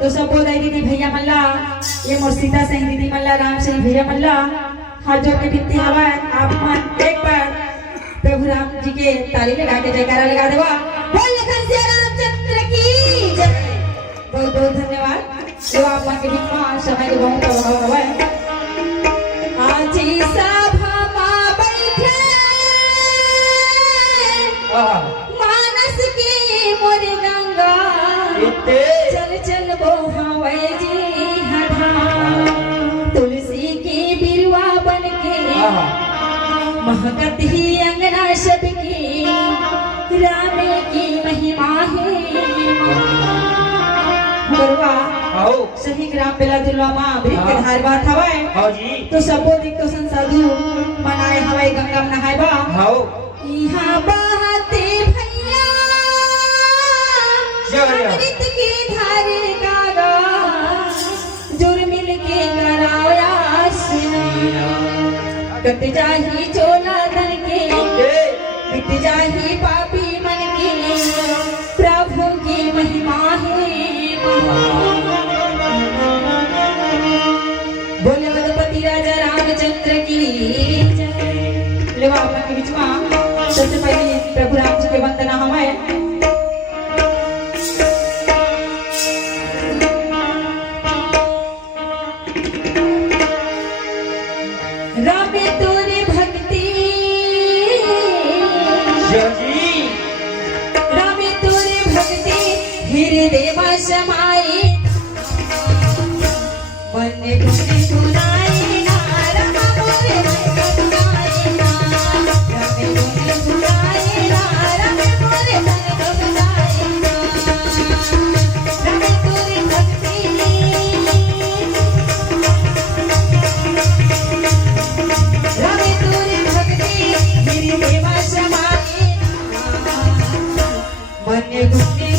तो सब बोल रही दीदी भैया मल्ला, ये मोर सीता सिंह दीदी मल्ला, राम सिंह भैया मल्ला, हाथ जोड़ के बिनती हवा है आप मन एक बार प्रभु राम जी के ताली लगा के जयकारा लगा देवा। बोल लखन सिया रामचंद्र की जय। बहुत बहुत धन्यवाद जो आप मन के बीच में समय के बहुत प्रभाव हवा है। आज सभा में बैठे मानस की मोर गंगा, चल चल बोहावे जी हठा, तुलसी की बिरवा बन के महकत ही अंगना सबकी, राम की महिमा है बरवा सही ग्राम बेला दुलवा मां ब्रिक के धार बात हवाए। तो सबो दिक तो संसाधु मनाए हवाए गंगा में नहाए बा। यहाँ बहते भैया अमृत की धार गागा, जुर मिल के कराया कट जाही चोला दर के, मिट जाही पापी मन की, प्रभु की महिमा है। बोले मधुपति राजा रामचंद्र की जय। लेवा अपन के बीच में सबसे पहले प्रभु राम जी के वंदना हमारे। राम तोरे भक्ति, राम तोरे भक्ति हृदय में समाई, मन गुण सुनाई ना, राम मोरे मन सुनाई ना, राम गुण सुनाई ना, राम मोरे मन सुनाई ना। राम तोरे भक्ति, राम तोरे भक्ति हृदय में समाई ना, मन गुण